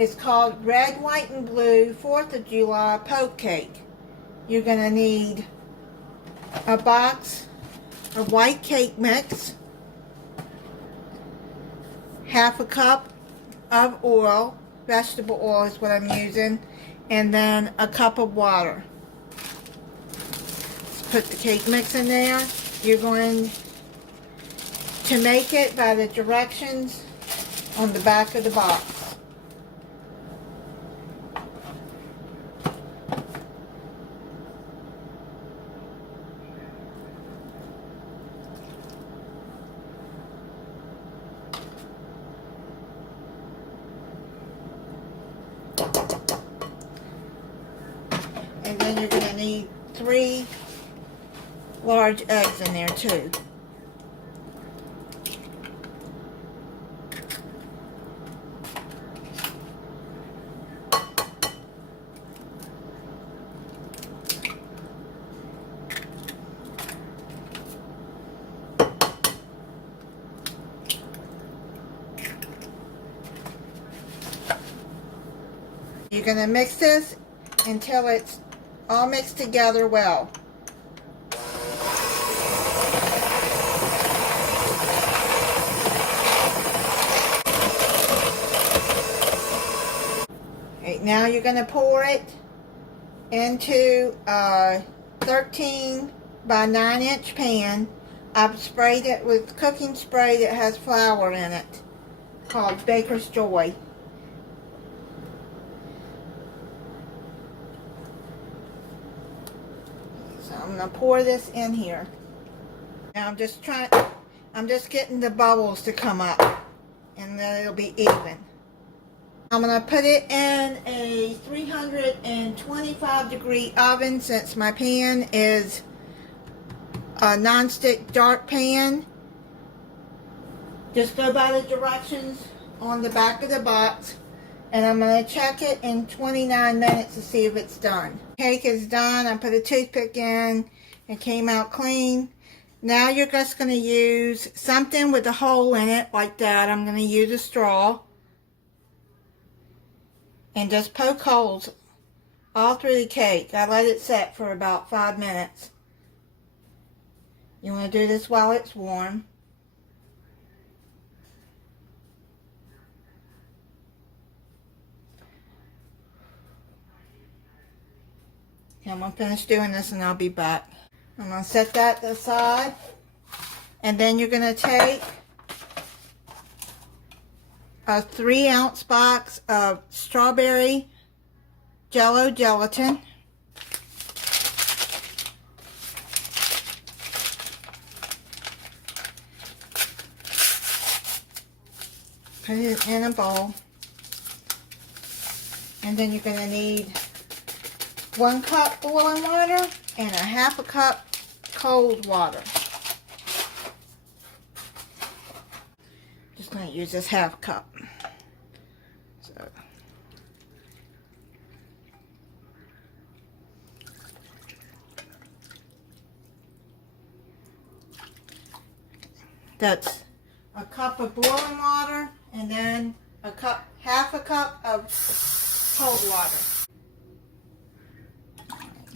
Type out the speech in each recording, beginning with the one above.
It's called Red, White, and Blue 4th of July Poke Cake. You're going to need a box of white cake mix, half a cup of oil, vegetable oil is what I'm using, and then a cup of water. Let's put the cake mix in there. You're going to make it by the directions on the back of the box. And then you're going to need 3 large eggs in there too. You're going to mix this until it's all mixed together well. Okay, now you're going to pour it into a 13 by 9 inch pan. I've sprayed it with cooking spray that has flour in it, called Baker's Joy. So I'm going to pour this in here. Now I'm just getting the bubbles to come up, and then it'll be even. I'm going to put it in a 325 degree oven since my pan is a non-stick dark pan. Just go by the directions on the back of the box, and I'm going to check it in 29 minutes to see if it's done. Cake is done. I put a toothpick in. It came out clean. Now you're just going to use something with a hole in it like that. I'm going to use a straw and just poke holes all through the cake. I let it set for about 5 minutes. You want to do this while it's warm. Okay, I'm going to finish doing this and I'll be back. I'm going to set that aside. And then you're going to take a 3-ounce box of strawberry Jell-O gelatin. Put it in a bowl. And then you're going to need 1 cup boiling water and a half a cup cold water. Just going to use this half cup. So that's a cup of boiling water and then half a cup of cold water.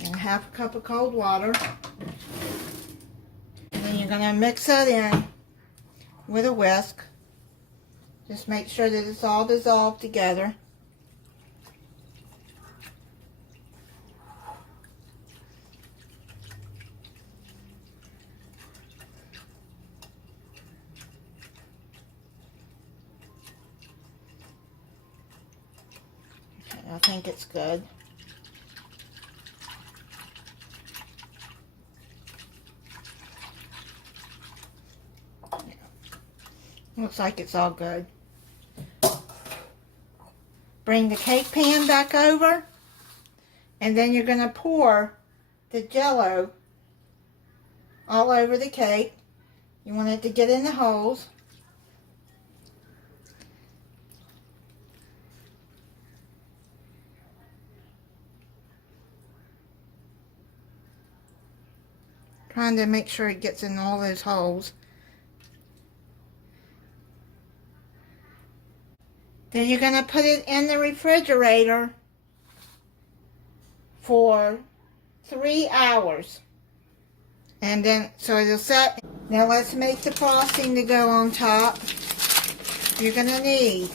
And half a cup of cold water. And then you're going to mix it in with a whisk. Just make sure that it's all dissolved together. Okay, I think it's good. Looks like it's all good. Bring the cake pan back over, and then you're going to pour the Jell-O all over the cake. You want it to get in the holes. Trying to make sure it gets in all those holes. Then you're going to put it in the refrigerator for 3 hours. And then, so it'll set. Now let's make the frosting to go on top. You're going to need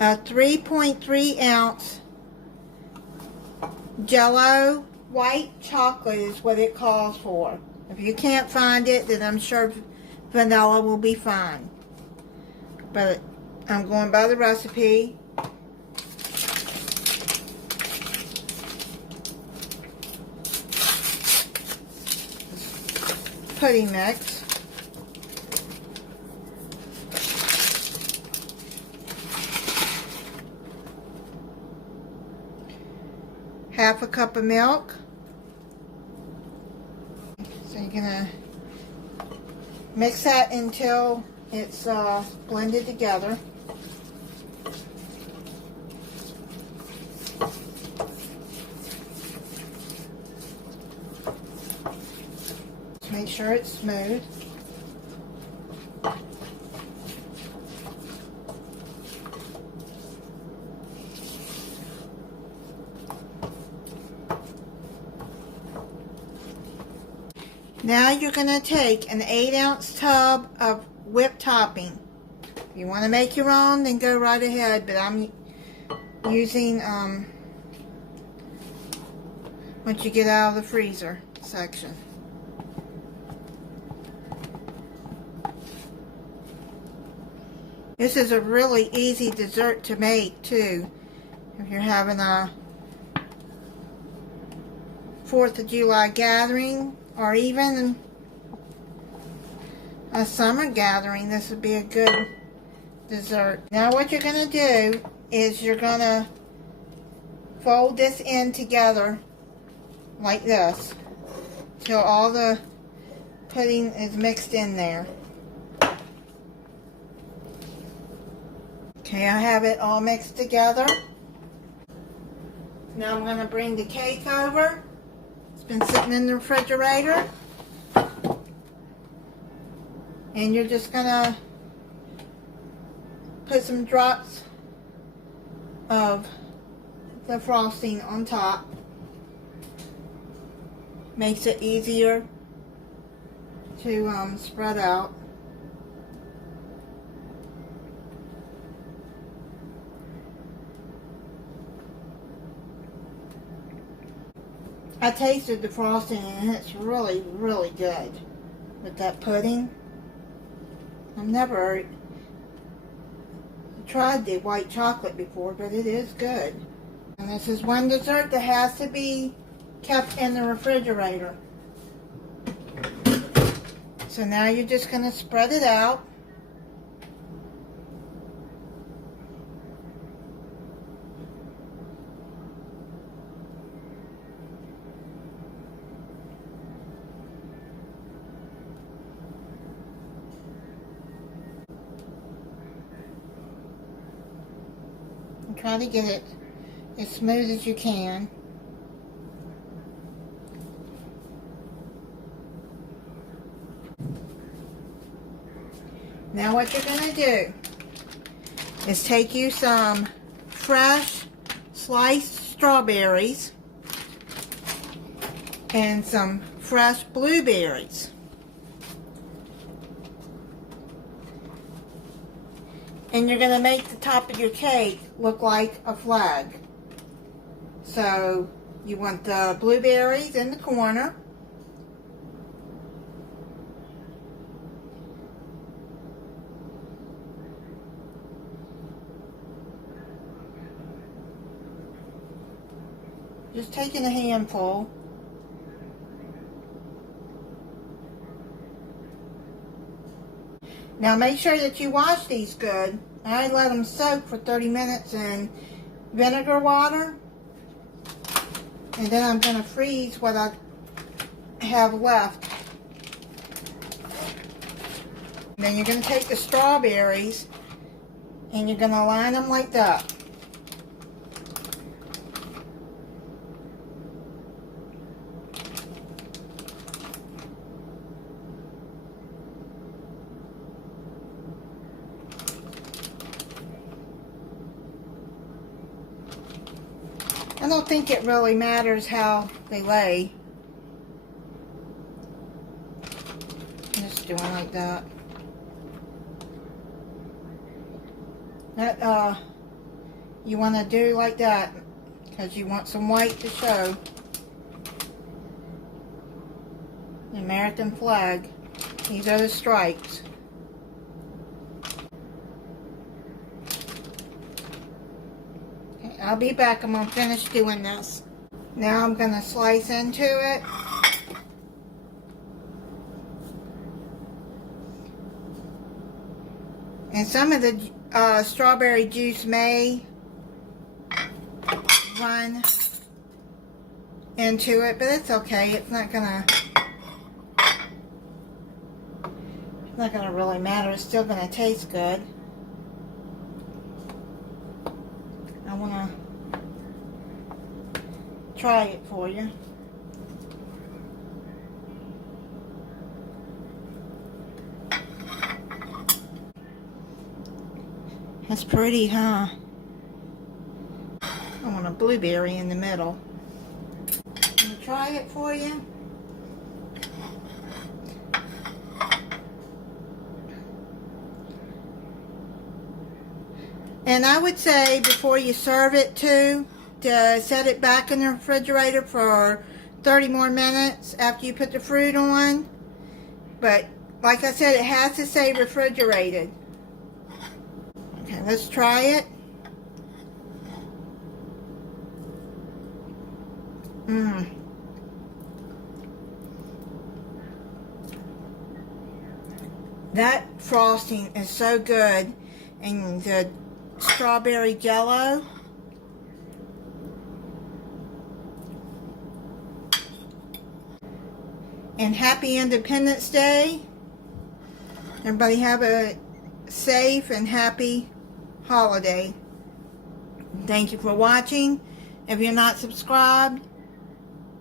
a 3.3 ounce Jell-O white chocolate is what it calls for. If you can't find it, then I'm sure vanilla will be fine. But I'm going by the recipe. Pudding mix. Half a cup of milk. So you're gonna mix that until it's blended together. Make sure it's smooth. Now you're going to take an 8-ounce tub of whipped topping. If you want to make your own, then go right ahead, but I'm using once you get out of the freezer section. This is a really easy dessert to make too. If you're having a 4th of July gathering or even a summer gathering, this would be a good dessert. Now what you're going to do is you're going to fold this in together like this till all the pudding is mixed in there. Okay, I have it all mixed together. Now I'm going to bring the cake over. It's been sitting in the refrigerator. And you're just going to put some drops of the frosting on top. Makes it easier to spread out. I tasted the frosting and it's really, really good with that pudding. I've never tried the white chocolate before, but it is good. And this is one dessert that has to be kept in the refrigerator. So now you're just going to spread it out. Try to get it as smooth as you can. Now what you're going to do is take you some fresh sliced strawberries and some fresh blueberries. And you're going to make the top of your cake look like a flag. So you want the blueberries in the corner. Just taking a handful. Now make sure that you wash these good. I let them soak for 30 minutes in vinegar water. And then I'm going to freeze what I have left. And then you're going to take the strawberries and you're going to line them like that. don't think it really matters how they lay. I'm just doing like that. You want to do like that because you want some white to show. The American flag. These are the stripes. Okay, I'll be back. I'm going to finish doing this. Now I'm going to slice into it. And some of the strawberry juice may run into it, but it's okay. It's not gonna really matter. It's still gonna taste good. I wanna try it for you. That's pretty, huh? I want a blueberry in the middle. Let me try it for you. And I would say before you serve it to set it back in the refrigerator for 30 more minutes after you put the fruit on. But like I said, it has to say refrigerated. Okay, let's try it. That frosting is so good, and the strawberry jello. And happy Independence Day. Everybody have a safe and happy holiday. Thank you for watching. If you're not subscribed,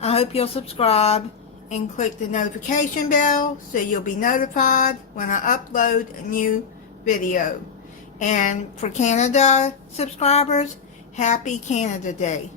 I hope you'll subscribe and click the notification bell so you'll be notified when I upload a new video. And for Canada subscribers, happy Canada Day.